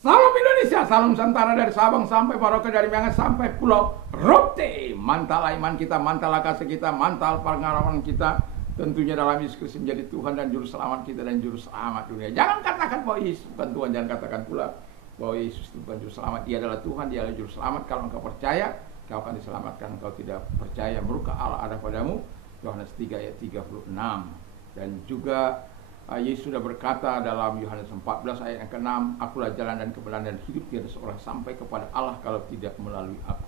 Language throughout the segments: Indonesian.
Salam Indonesia, salam Nusantara dari Sabang sampai Merauke, dari Miangas sampai Pulau Rote. Mantal iman kita, mantal kasih kita, mantal pengarahan kita. Tentunya dalam Yesus Kristus menjadi Tuhan dan Juru Selamat kita dan Juru Selamat dunia. Jangan katakan bahwa Yesus bukan Tuhan, jangan katakan pula bahwa Yesus bukan Juru Selamat. Dia adalah Tuhan, dia adalah Juru Selamat. Kalau engkau percaya, kau akan diselamatkan. Engkau tidak percaya, murka Allah ada padamu. Yohanes 3 ayat 36. Dan juga Yesus sudah berkata dalam Yohanes 14 ayat yang ke-6, akulah jalan dan kebenaran dan hidup, tiada seorang sampai kepada Allah kalau tidak melalui aku.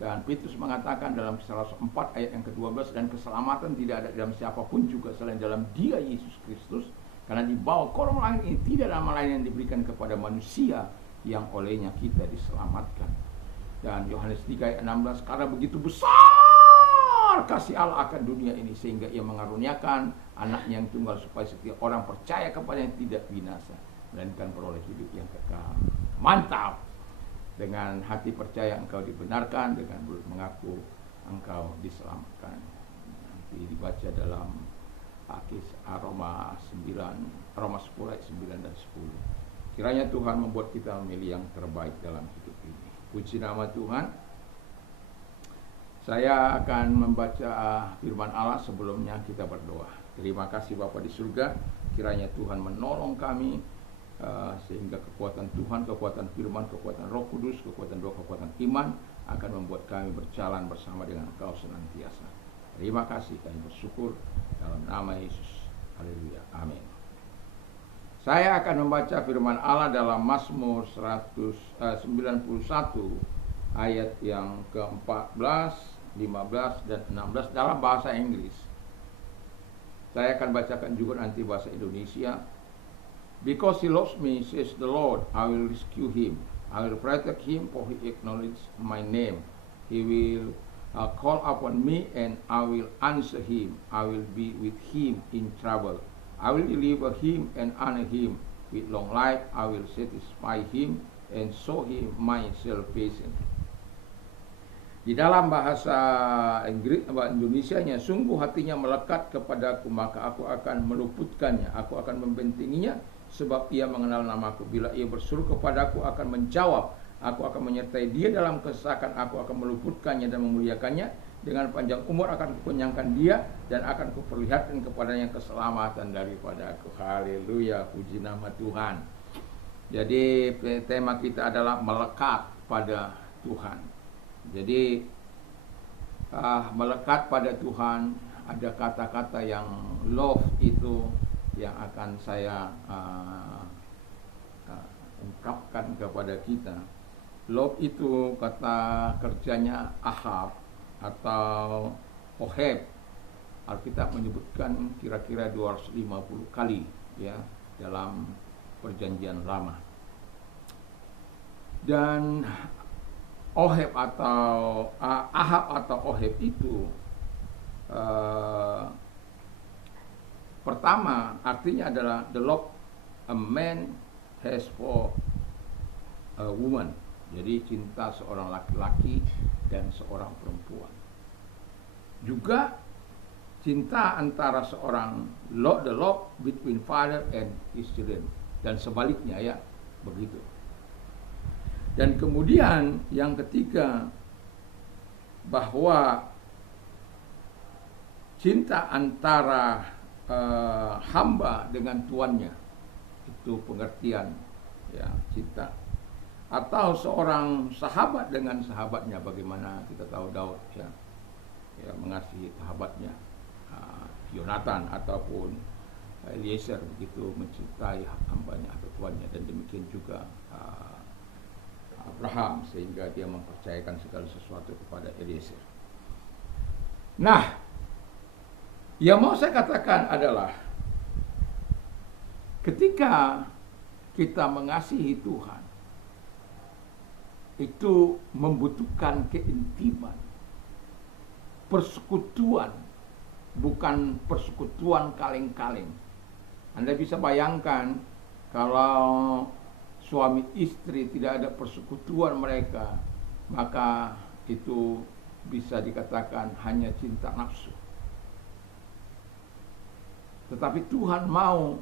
Dan Petrus mengatakan dalam Kisah Rasul 4 ayat yang ke-12, dan keselamatan tidak ada dalam siapapun juga selain dalam Dia Yesus Kristus, karena di bawah kolong langit ini tidak ada nama lain yang diberikan kepada manusia yang olehnya kita diselamatkan. Dan Yohanes 3 ayat 16, karena begitu besar kasih Allah akan dunia ini sehingga ia mengaruniakan anaknya yang tunggal supaya setiap orang percaya kepadanya tidak binasa melainkan beroleh hidup yang kekal. Mantap. Dengan hati percaya engkau dibenarkan, dengan mulut mengaku engkau diselamatkan. Nanti dibaca dalam Roma 10 ayat 9 dan 10. Kiranya Tuhan membuat kita memilih yang terbaik dalam hidup ini. Puji nama Tuhan. Saya akan membaca firman Allah, sebelumnya kita berdoa. Terima kasih Bapa di surga, kiranya Tuhan menolong kami sehingga kekuatan Tuhan, kekuatan firman, kekuatan Roh Kudus, kekuatan doa, kekuatan iman akan membuat kami berjalan bersama dengan Engkau senantiasa. Terima kasih, kami bersyukur dalam nama Yesus. Haleluya. Amin. Saya akan membaca firman Allah dalam Mazmur 191 ayat yang ke-14, 15 dan 16 dalam bahasa Inggris. Saya akan bacakan juga nanti bahasa Indonesia. Because he loves me, says the Lord, I will rescue him. I will protect him, for he acknowledges my name. He will call upon me, and I will answer him. I will be with him in trouble. I will deliver him and honor him. With long life I will satisfy him and show him my salvation. Di dalam bahasa Inggris, bahasa Indonesianya, sungguh hatinya melekat kepadaku, maka aku akan meluputkannya, aku akan membentenginya, sebab ia mengenal namaku. Bila ia berseru kepadaku, akan menjawab, aku akan menyertai dia dalam kesesakan, aku akan meluputkannya dan memuliakannya. Dengan panjang umur akan kukenyangkan dia, dan akan kuperlihatkan kepadanya keselamatan daripada aku. Haleluya, puji nama Tuhan. Jadi tema kita adalah melekat pada Tuhan. Jadi melekat pada Tuhan, ada kata-kata yang love itu yang akan saya ungkapkan kepada kita. Love itu kata kerjanya ahab atau oheb. Alkitab menyebutkan kira-kira 250 kali ya dalam perjanjian lama. Dan oheb atau ahab atau oheb itu pertama artinya adalah the love a man has for a woman. Jadi cinta seorang laki-laki dan seorang perempuan. Juga cinta antara seorang the love between father and his children, dan sebaliknya ya, begitu. Dan kemudian yang ketiga, bahwa cinta antara hamba dengan tuannya, itu pengertian ya cinta. Atau seorang sahabat dengan sahabatnya, bagaimana kita tahu Daud ya mengasihi sahabatnya Yonatan, ataupun Eliezer begitu mencintai hambanya atau tuannya, dan demikian juga Abraham sehingga dia mempercayakan segala sesuatu kepada Eliezer. Nah, yang mau saya katakan adalah ketika kita mengasihi Tuhan, itu membutuhkan keintiman, persekutuan, bukan persekutuan kaleng-kaleng. Anda bisa bayangkan kalau suami istri tidak ada persekutuan mereka, maka itu bisa dikatakan hanya cinta nafsu. Tetapi Tuhan mau,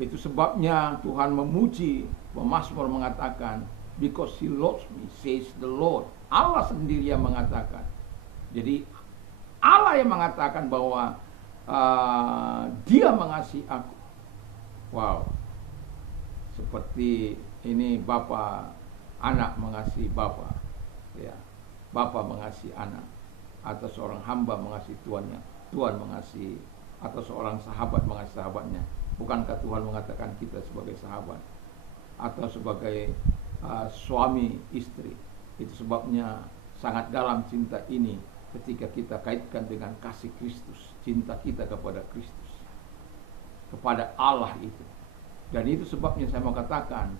itu sebabnya Tuhan memuji Pemazmur mengatakan, because he loves me, says the Lord. Allah sendiri yang mengatakan. Jadi Allah yang mengatakan bahwa dia mengasihi aku. Wow. Seperti ini bapa anak mengasihi bapa. Ya. Bapa mengasihi anak. Atau seorang hamba mengasihi tuannya. Tuhan mengasihi, atau seorang sahabat mengasihi sahabatnya. Bukankah Tuhan mengatakan kita sebagai sahabat atau sebagai suami istri? Itu sebabnya sangat dalam cinta ini ketika kita kaitkan dengan kasih Kristus, cinta kita kepada Kristus, kepada Allah itu. Dan itu sebabnya saya mau katakan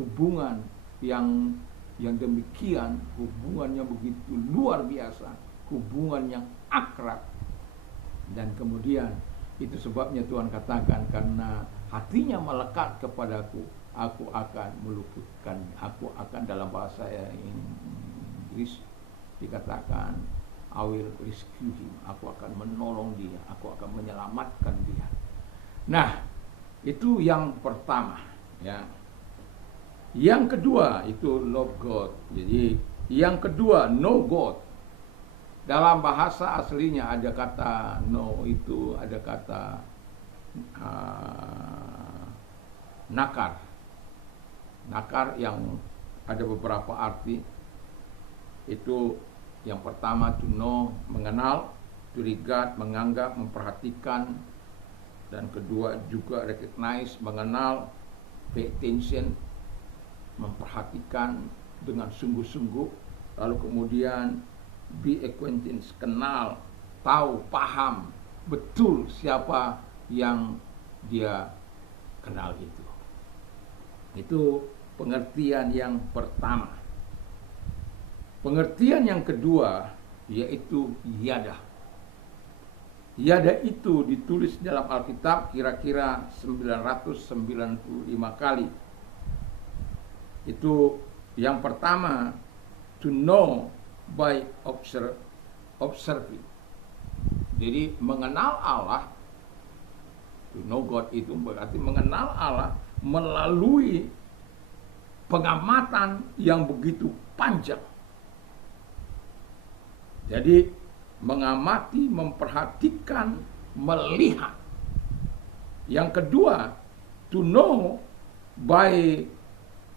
hubungan yang demikian, hubungannya begitu luar biasa, hubungan yang akrab. Dan kemudian itu sebabnya Tuhan katakan, karena hatinya melekat kepadaku, aku akan meluputkannya. Aku akan, dalam bahasa Inggris dikatakan, I will rescue him. Aku akan menolong dia, aku akan menyelamatkan dia. Nah, itu yang pertama, ya. Yang kedua itu love God. Jadi yang kedua, know God. Dalam bahasa aslinya ada kata know, itu ada kata nakar. Nakar yang ada beberapa arti. Itu yang pertama to know, mengenal, to regard, menganggap, memperhatikan. Dan kedua juga recognize, mengenal, pay attention, memperhatikan dengan sungguh-sungguh. Lalu kemudian be acquaintance, kenal, tahu, paham betul siapa yang dia kenal itu. Itu pengertian yang pertama. Pengertian yang kedua yaitu yadah. Yadah itu ditulis dalam Alkitab kira-kira 995 kali. Itu yang pertama, to know by observing. Jadi mengenal Allah, to know God itu berarti mengenal Allah melalui pengamatan yang begitu panjang. Jadi mengamati, memperhatikan, melihat. Yang kedua, to know by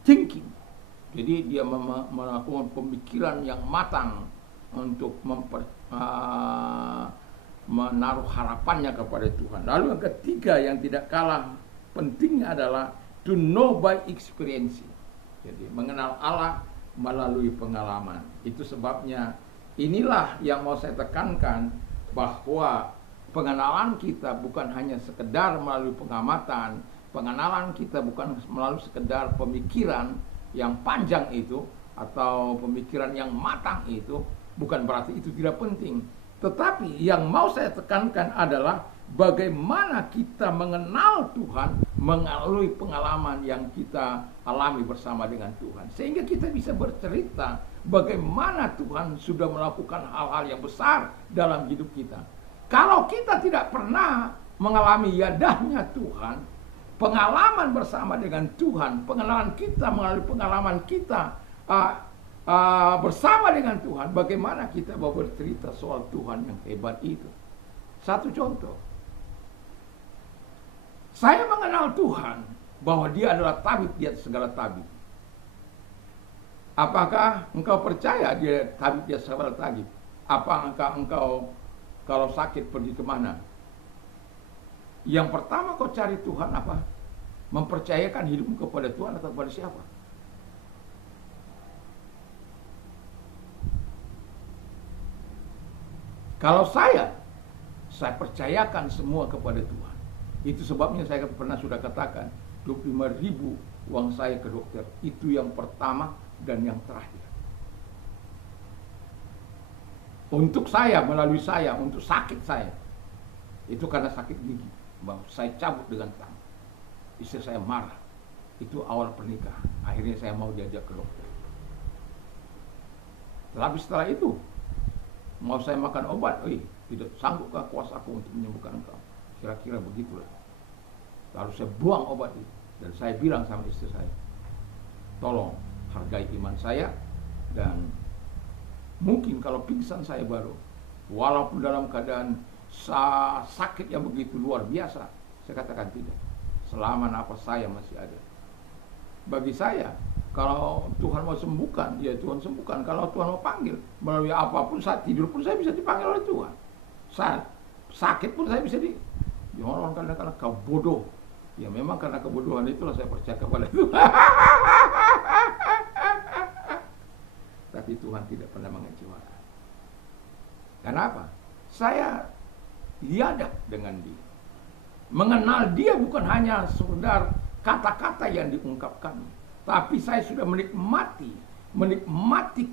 thinking. Jadi dia melakukan pemikiran yang matang untuk menaruh harapannya kepada Tuhan. Lalu yang ketiga yang tidak kalah pentingnya adalah to know by experience. Jadi mengenal Allah melalui pengalaman. Itu sebabnya inilah yang mau saya tekankan, bahwa pengenalan kita bukan hanya sekedar melalui pengamatan, pengenalan kita bukan melalui sekedar pemikiran yang panjang itu atau pemikiran yang matang itu, bukan berarti itu tidak penting. Tetapi yang mau saya tekankan adalah bagaimana kita mengenal Tuhan melalui pengalaman yang kita alami bersama dengan Tuhan. Sehingga kita bisa bercerita bagaimana Tuhan sudah melakukan hal-hal yang besar dalam hidup kita. Kalau kita tidak pernah mengalami yadahnya Tuhan, pengalaman bersama dengan Tuhan, pengenalan kita melalui pengalaman kita bersama dengan Tuhan, bagaimana kita mau bercerita soal Tuhan yang hebat itu. Satu contoh, saya mengenal Tuhan bahwa dia adalah tabib di atas segala tabib. Apakah engkau percaya dia tabib di atas segala tabib? Apakah engkau kalau sakit pergi kemana? Yang pertama kau cari Tuhan apa? Mempercayakan hidupmu kepada Tuhan atau kepada siapa? Kalau saya percayakan semua kepada Tuhan. Itu sebabnya saya pernah sudah katakan, 25.000 uang saya ke dokter. Itu yang pertama dan yang terakhir. Untuk saya, melalui saya, untuk sakit saya. Itu karena sakit gigi. Bahwa saya cabut dengan tangan. Istri saya marah. Itu awal pernikahan. Akhirnya saya mau diajak ke dokter. Tapi setelah itu, mau saya makan obat, tidak sanggupkah kuasaku untuk menyembuhkan engkau? Kira-kira begitulah. Lalu saya buang obat itu. Dan saya bilang sama istri saya, tolong hargai iman saya. Dan mungkin kalau pingsan saya baru, walaupun dalam keadaan sakit yang begitu luar biasa, saya katakan tidak, selama nafas saya masih ada. Bagi saya, kalau Tuhan mau sembuhkan, ya Tuhan sembuhkan. Kalau Tuhan mau panggil, melalui apapun, saat tidur pun saya bisa dipanggil oleh Tuhan. Saat sakit pun saya bisa orang kadang-kadang kau bodoh. Ya memang karena kebodohan itulah saya percaya kepada Tuhan. Tapi Tuhan tidak pernah mengecewakan. Kenapa? Saya liadah dengan Dia. Mengenal Dia bukan hanya sekedar kata-kata yang diungkapkan, tapi saya sudah menikmati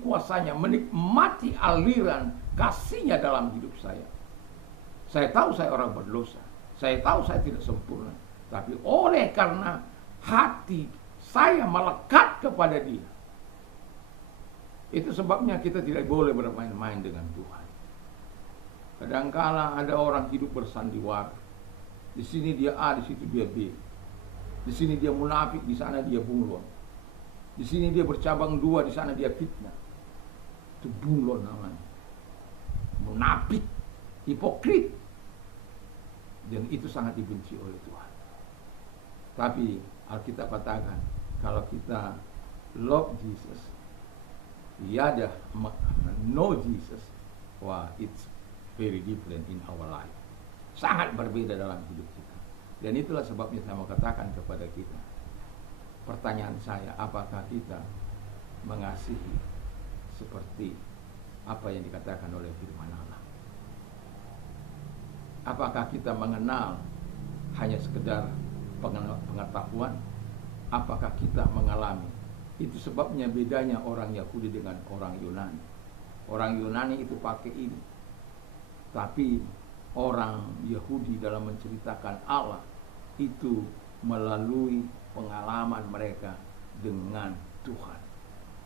kuasanya, menikmati aliran kasih-Nya dalam hidup saya. Saya tahu saya orang berdosa, saya tahu saya tidak sempurna, tapi oleh karena hati saya melekat kepada Dia, itu sebabnya kita tidak boleh bermain-main dengan Tuhan. Kadangkala ada orang hidup bersandiwara. Di sini dia A, di situ dia B. Di sini dia munafik, di sana dia bunglon. Di sini dia bercabang dua, di sana dia fitnah. Itu bunglon namanya. Munafik, hipokrit. Dan itu sangat dibenci oleh Tuhan. Tapi Alkitab katakan, kalau kita love Jesus, yadah know Jesus, wah, it's very different in our life. Sangat berbeda dalam hidup kita. Dan itulah sebabnya saya mau katakan kepada kita, pertanyaan saya, apakah kita mengasihi seperti apa yang dikatakan oleh firman Allah? Apakah kita mengenal hanya sekedar pengetahuan? Apakah kita mengalami? Itu sebabnya bedanya orang Yahudi dengan orang Yunani. Orang Yunani itu pakai ini, tapi orang Yahudi dalam menceritakan Allah itu melalui pengalaman mereka dengan Tuhan.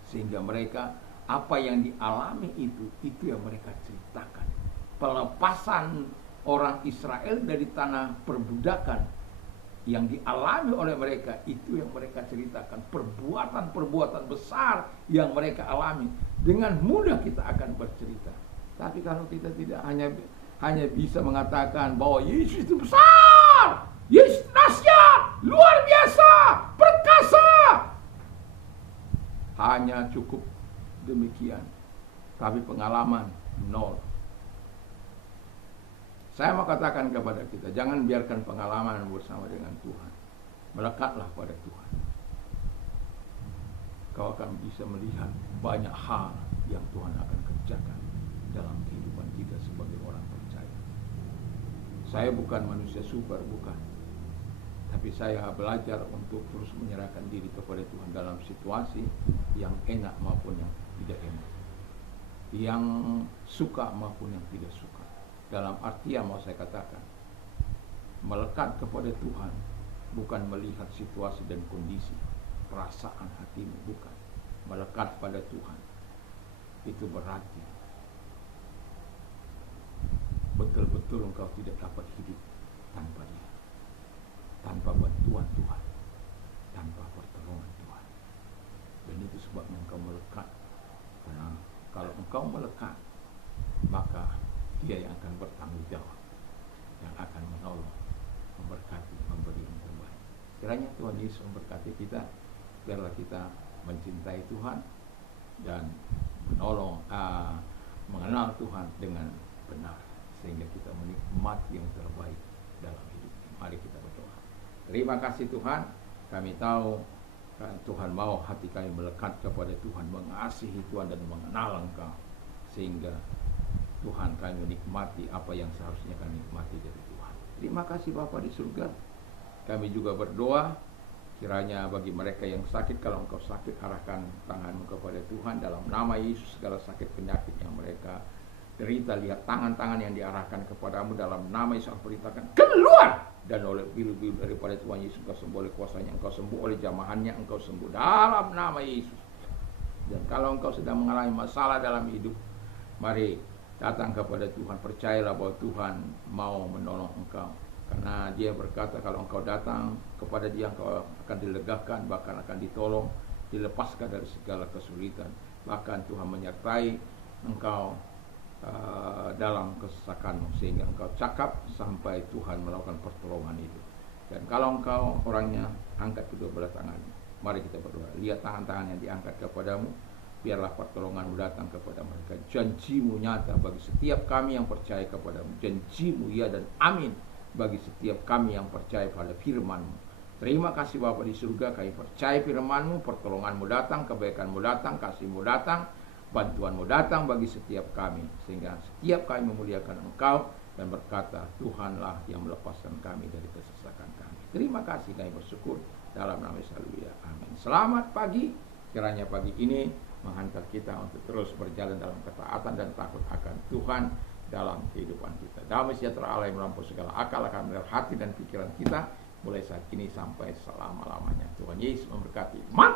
Sehingga mereka, apa yang dialami itu yang mereka ceritakan. Pelepasan orang Israel dari tanah perbudakan yang dialami oleh mereka, itu yang mereka ceritakan. Perbuatan-perbuatan besar yang mereka alami. Dengan mudah kita akan bercerita. Tapi kalau kita tidak hanya bisa mengatakan bahwa Yesus itu besar, Yesus dahsyat, luar biasa, perkasa, hanya cukup demikian, tapi pengalaman nol. Saya mau katakan kepada kita, jangan biarkan pengalaman bersama dengan Tuhan. Melekatlah pada Tuhan. Kau akan bisa melihat banyak hal yang Tuhan akan kerjakan dalam kehidupan kita sebagai orang percaya. Saya bukan manusia super, bukan. Tapi saya belajar untuk terus menyerahkan diri kepada Tuhan dalam situasi yang enak maupun yang tidak enak, yang suka maupun yang tidak suka. Dalam artian mau saya katakan, melekat kepada Tuhan bukan melihat situasi dan kondisi, perasaan hatimu, bukan. Melekat pada Tuhan itu berarti betul-betul engkau tidak dapat hidup tanpa Dia, tanpa bantuan Tuhan, tanpa pertolongan Tuhan. Dan itu sebabnya engkau melekat. Karena kalau engkau melekat, maka Dia yang akan bertanggung jawab, yang akan menolong, memberkati, memberi yang terbaik. Kiranya Tuhan Yesus memberkati kita, biarlah kita mencintai Tuhan dan menolong, mengenal Tuhan dengan benar, sehingga kita menikmati yang terbaik dalam hidup ini. Mari kita berdoa. Terima kasih Tuhan, kami tahu Tuhan mau hati kami melekat kepada Tuhan, mengasihi Tuhan dan mengenal Engkau, sehingga Tuhan kami menikmati apa yang seharusnya kami nikmati dari Tuhan. Terima kasih Bapa di surga. Kami juga berdoa, kiranya bagi mereka yang sakit, kalau engkau sakit, arahkan tanganmu kepada Tuhan. Dalam nama Yesus, segala sakit penyakit yang mereka derita, lihat tangan-tangan yang diarahkan kepadamu. Dalam nama Yesus aku perintahkan, keluar! Dan oleh bilu-bilu daripada Tuhan Yesus, engkau sembuh oleh kuasanya, engkau sembuh oleh jamahannya, engkau sembuh dalam nama Yesus. Dan kalau engkau sedang mengalami masalah dalam hidup, mari datang kepada Tuhan, percayalah bahwa Tuhan mau menolong engkau. Karena Dia berkata, kalau engkau datang kepada Dia, engkau akan dilegakan, bahkan akan ditolong. dilepaskan dari segala kesulitan. Bahkan Tuhan menyertai engkau dalam kesesakanmu, sehingga engkau cakap sampai Tuhan melakukan pertolongan itu. Dan kalau engkau orangnya, angkat kedua belah tanganmu. Mari kita berdoa. Lihat tangan-tangan yang diangkat kepadamu, biarlah pertolonganmu datang kepada mereka. Janjimu nyata bagi setiap kami yang percaya kepadamu. Janjimu ya dan amin bagi setiap kami yang percaya pada firman-Mu. Terima kasih Bapa di surga, kami percaya firman-Mu, pertolongan-Mu datang, kebaikan-Mu datang, kasih-Mu datang, bantuan-Mu datang bagi setiap kami, sehingga setiap kami memuliakan Engkau dan berkata, Tuhanlah yang melepaskan kami dari kesesakan kami. Terima kasih, kami bersyukur dalam nama Yesus. Haleluya. Amin. Selamat pagi. Kiranya pagi ini menghantar kita untuk terus berjalan dalam ketaatan dan takut akan Tuhan dalam kehidupan kita. Damai sejahtera Allah yang melampaui segala akal akan melahirkan hati dan pikiran kita mulai saat ini sampai selama-lamanya. Tuhan Yesus memberkati. Mantap.